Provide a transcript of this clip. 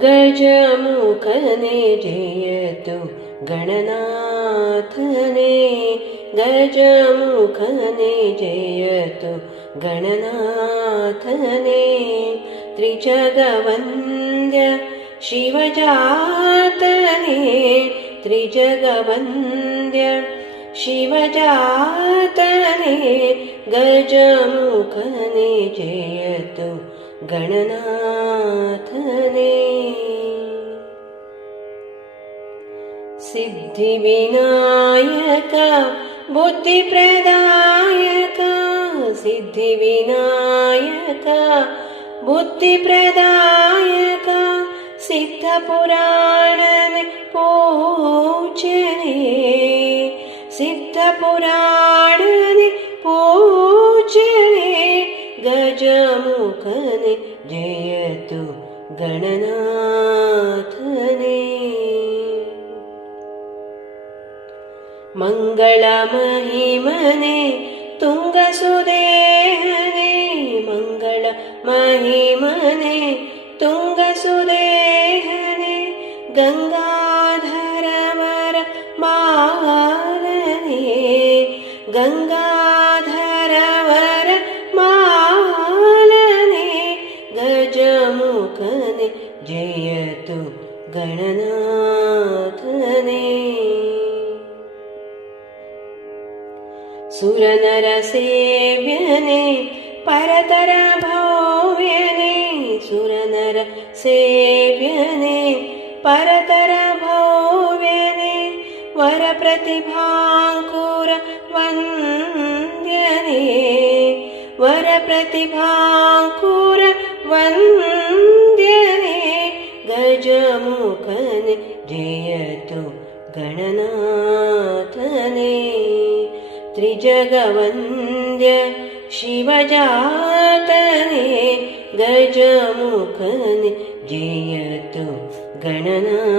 गजमुखने जयतु गणनाथने गजमुखने जयतु गणनाथने। त्रिजगवन्द्य शिवजातने त्रिजगवन्द्य शिवजातने गजमुखने जयतु गणनाथने सिद्धिविनायक बुद्धिप्रदायक सिद्धिविनायक बुद्धिप्रदायक सिद्धपुराणन पूजने सिद्धपुराणन पूजने गजमुखने जयतु गणनाथने ಮಂಗಳ ಮಹಿಮನೆ ತುಂಗಸುದೇಹನೆ ಮಂಗಳ ಮಹಿಮನೆ ತುಂಗಸುದೇಹನೆ ಗಂಗಾಧರವರ ಮಾರನೆ ಗಂಗಾಧರವರ ಮಾರನೆ ಗಜಮುಖನೆ ಜಯತು ಗಣನಾಥನೆ. भव्यने सुरनर सेव्यने परतर भव्यने वरप्रतिभाङ्कुर वन्द्यने वरप्रतिभाङ्कुर वन्द्यने गजमुखने जयतु गणनाथने त्रिजगवन्द्य शिवजातने गजमुखने जयतु गणनाथने।